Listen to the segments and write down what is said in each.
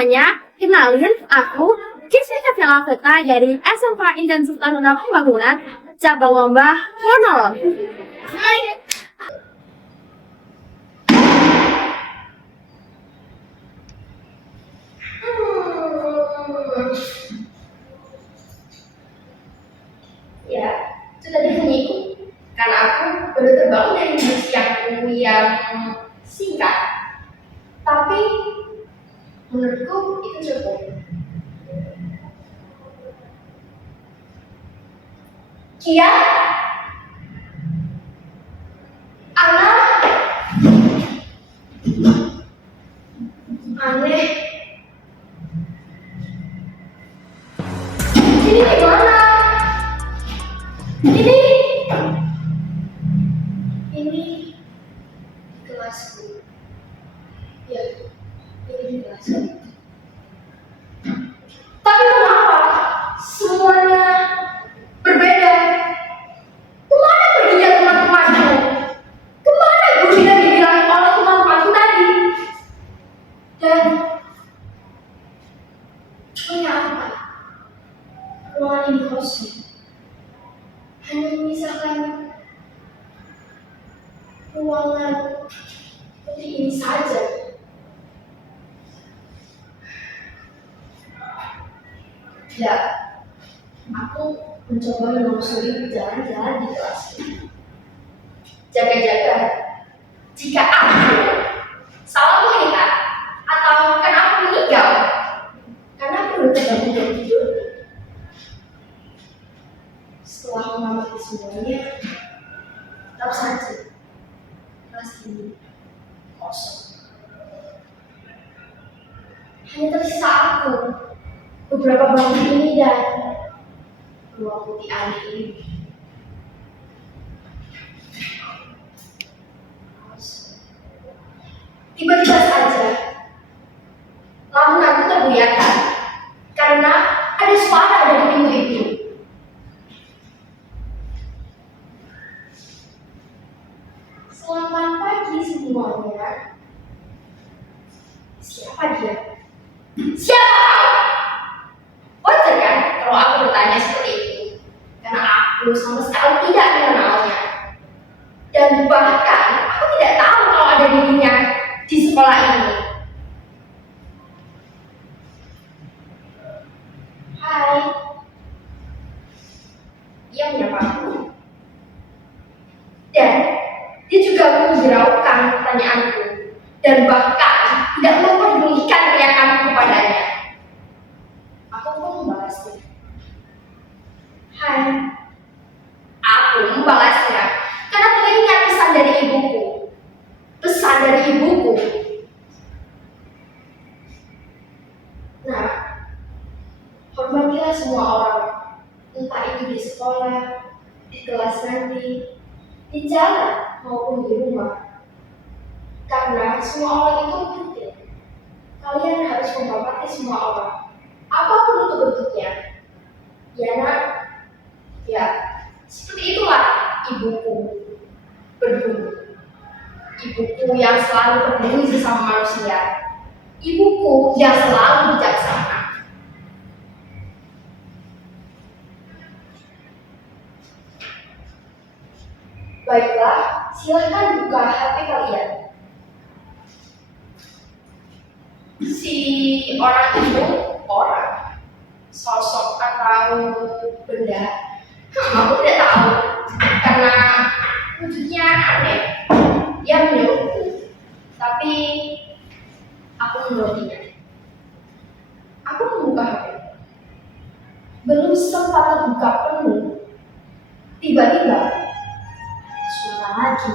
semuanya, kenalin aku Jessica Velaveta dari SMK Intensif Taruna Pembangunan Cabang Lomba Monolog. Ya, sudah difunyiku karena aku baru terbangun dari siangku yang singkat, tapi menurutku itu cukup. Kia, Ana, aneh. Ini gimana? Ini kelasku. Ya, ini kelasku. Tapi kenapa semuanya berbeda? Kemana perginya teman-temanku? Kemana guru yang dibilang oleh teman-temanku tadi? Dan mengapa ruangan ini kosong? Hanya menyisakan ruangan seperti ini saja. Ya, aku mencoba menelusuri jalan-jalan di kelas. Jaga-jaga, jika aku salah melihat atau kenapa meninggal, karena aku belum terbangun dari tidur. Setelah mengamati semuanya, tetap saja kelas ini kosong. Hanya tersisa aku, beberapa bangku ini dan ruang putih aneh ini. Tiba-tiba saja, lamunanku terbuyarkan karena ada suara dari pintu itu. Selamat pagi semuanya. Siapa dia? Siapa? Wajar kan kalau aku bertanya seperti itu, karena aku sama sekali tidak mengenalnya. Dan bahkan aku tidak tahu kalau ada dirinya di sekolah ini. Hai. Ia menyapa aku. Dan dia juga menghiraukan pertanyaanku dan bahkan tidak mempedulikan teriakanku kepadanya. Aku pun membalasnya. Hai. Aku membalasnya karena teringat pesan dari ibuku. Pesan dari ibuku. Nah, hormatilah semua orang, entah itu di sekolah, di kelas nanti, di jalan maupun di rumah. Karena semua orang itu penting. Kalian harus menghormati semua orang, apapun itu bentuknya. Ya nak, ya seperti itulah ibuku berbunyi. Ibuku yang selalu peduli sesama manusia. Ibuku yang selalu bijaksana. Baiklah, silahkan buka HP kalian. Si orang itu sosok atau benda, aku tidak tahu karena wujudnya aneh. Dia menyuruhku, tapi aku menurutinya. Aku membuka HP. Belum sempat terbuka penuh, tiba-tiba suara lagi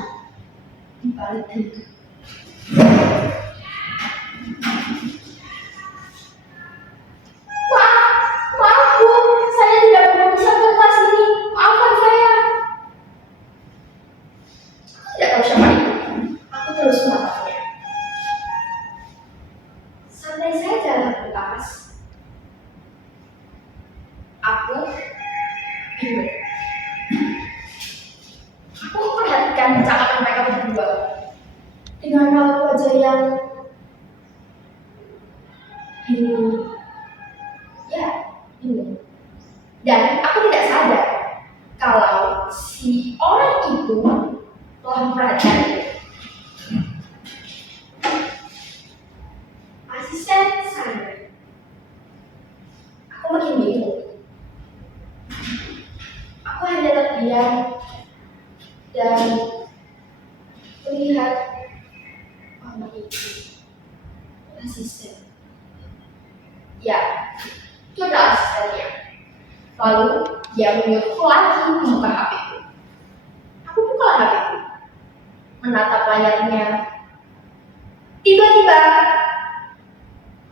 di balik pintu. Maaf Bu, saya tidak bisa ke kelas ini. Maafkan saya. Aku tidak tahu siapa itu. Aku terus menatapnya. Santai saja lah kelas. Aku bingung. Aku memperhatikan percakapan mereka berdua dengan raut wajah yang bingung. Ya, bingung. Dan aku tidak sadar kalau si orang itu telah mempelajari. Asisten saya. Aku makin bingung. Aku hanya terdiam dan melihat orang itu asisten. Ya, itu adalah asistennya. Lalu dia menyuruhku lagi membuka HP-ku. Aku buka HP-ku, menatap layarnya. Tiba-tiba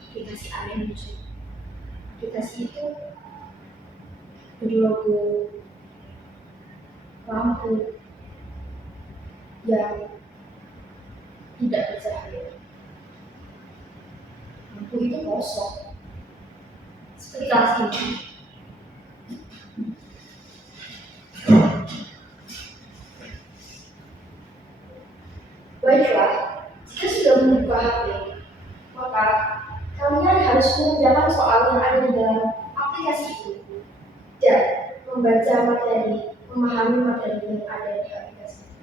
aplikasi aneh muncul. Aplikasi itu berlogo lampu yang tidak bercahaya. Lampu itu kosong, seperti kelas ini. Baiklah, jika sudah membuka HP, maka kalian harus mengerjakan soal yang ada di dalam aplikasi itu dan membaca materi, memahami materi yang ada di aplikasi itu.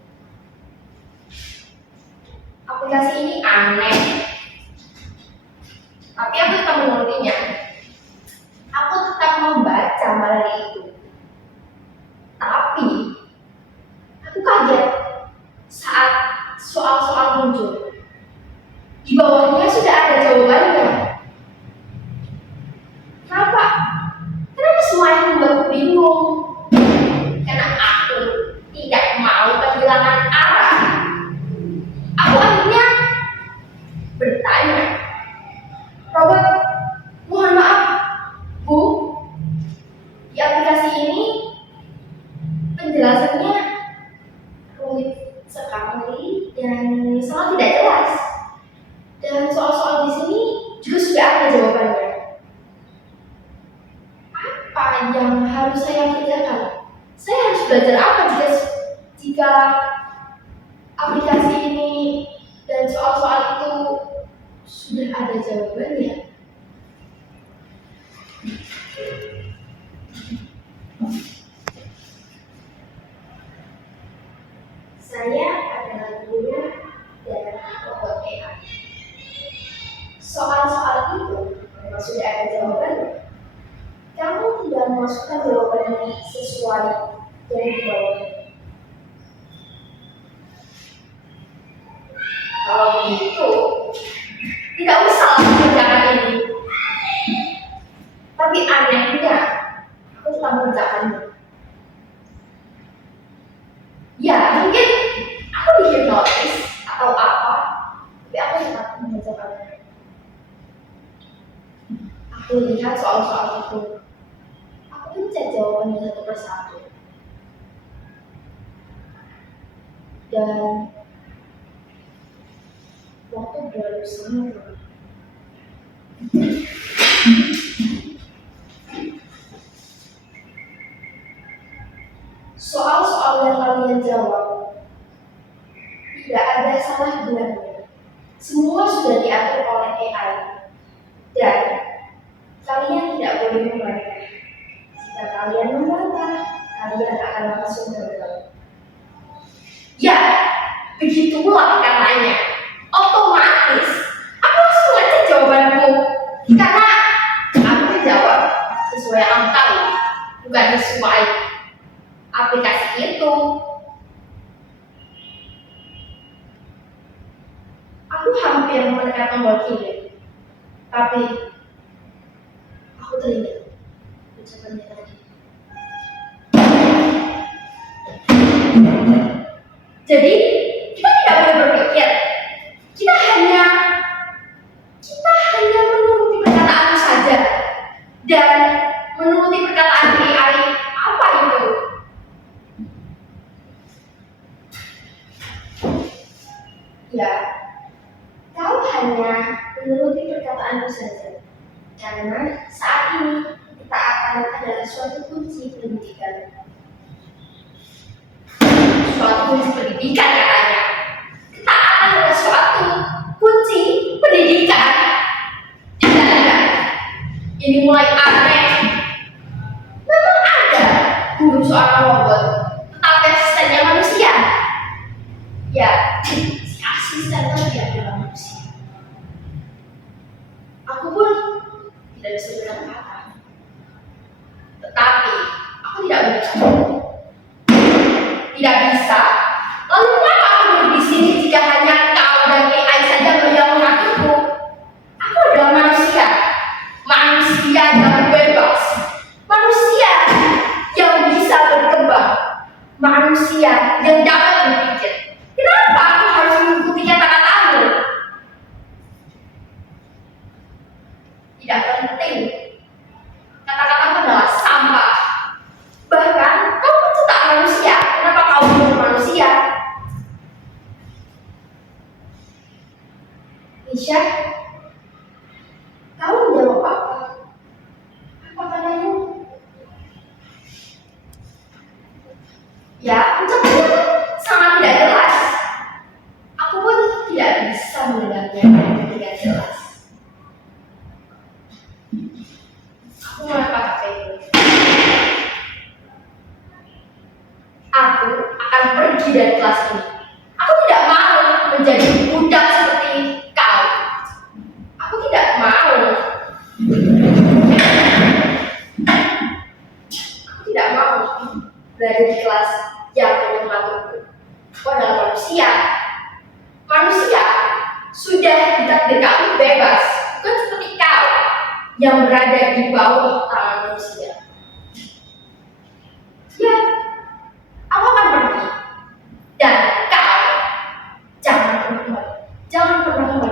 Aplikasi ini aneh, tapi aku tetap menurutinya. Aku tetap membaca materi itu. Tapi aku kaget saat soal-soal muncul. Di bawahnya sudah ada jawabannya. Kenapa? Kenapa semuanya membuatku bingung? Karena aku tidak mau kehilangan arah. Aku akhirnya bertanya, Robert, mohon maaf, Bu, di aplikasi ini penjelasannya rumit sekali dan sangat tidak jelas. Dan soal-soal di sini juga sudah ada jawabannya. Apa yang harus saya kerjakan? Saya harus belajar apa jika aplikasi ini dan soal-soal itu sudah ada jawabannya? Saya adalah guru dan robot AI. Soal-soal itu memang sudah ada jawabannya. Kamu tidak memasukkan jawabannya sesuai yang di bawahnya. Kalau begitu, tidak usah mengerjakan ini. Tapi anehnya, aku tetap mengerjakannya. Ya, mungkin aku dihipnotis atau apa, tapi aku tetap mengerjakannya. Aku lihat soal-soal itu. Aku pencet jawabannya satu persatu. Dan waktu berlalu sangat lama. Soal-soal yang kalian jawab tidak ada salah benarnya. Semua sudah diatur oleh AI. Dan kalian tidak boleh membantah. Jika kalian membantah, kalian akan langsung gagal. Ya, begitulah katanya. Otomatis, aku langsung ngecek jawabanku. Karena aku jawab sesuai yang aku tahu, bukan sesuai aplikasi itu. Aku hampir menekan tombol kirim, tapi aku teringat ucapannya tadi. Jadi kita tidak boleh berpikir, kita hanya menuruti perkataanmu saja dan menuruti perkataan AI. Apa itu? Ya, kau hanya menuruti perkataanmu saja, karena saat ini kita akan adalah suatu kunci pendidikan. Suatu kunci pendidikan katanya. Ketaatan adalah suatu kunci pendidikan. Tidak. Ini mulai aneh. Memang ada guru seorang robot, tetapi asistennya manusia. Ya, si asistennya tidak adalah manusia. Aku pun tidak bisa berkata-kata. Tetapi aku tidak bisa. Tidak bisa. Lalu kenapa aku duduk di sini jika hanya kau dan AI saja yang mengaturku? Aku adalah manusia. Manusia yang bebas. Manusia yang bisa berkembang. Manusia yang dapat berpikir. Kenapa aku harus mengikuti kata-katamu? Tidak penting. Kata-katamu adalah sampah. Bahkan kau menciptakan manusia. Kenapa kau bukan manusia? Nisha, kau menjawab apa? Apa katanya? Ya, ucapannya sangat tidak jelas. Aku pun tidak bisa mendengarnya dengan jelas. Aku melempar HP itu. Aku akan pergi dari kelas ini. Aku tidak mau menjadi budak seperti kau. Aku tidak mau. Aku tidak mau berada di kelas yang hanya mengaturku. Aku adalah manusia. Manusia sudah ditakdirkan bebas, bukan seperti kau yang berada di bawah tangan manusia. Ya, aku akan pergi. Dan kau jangan pernah kembali. Jangan pernah kembali.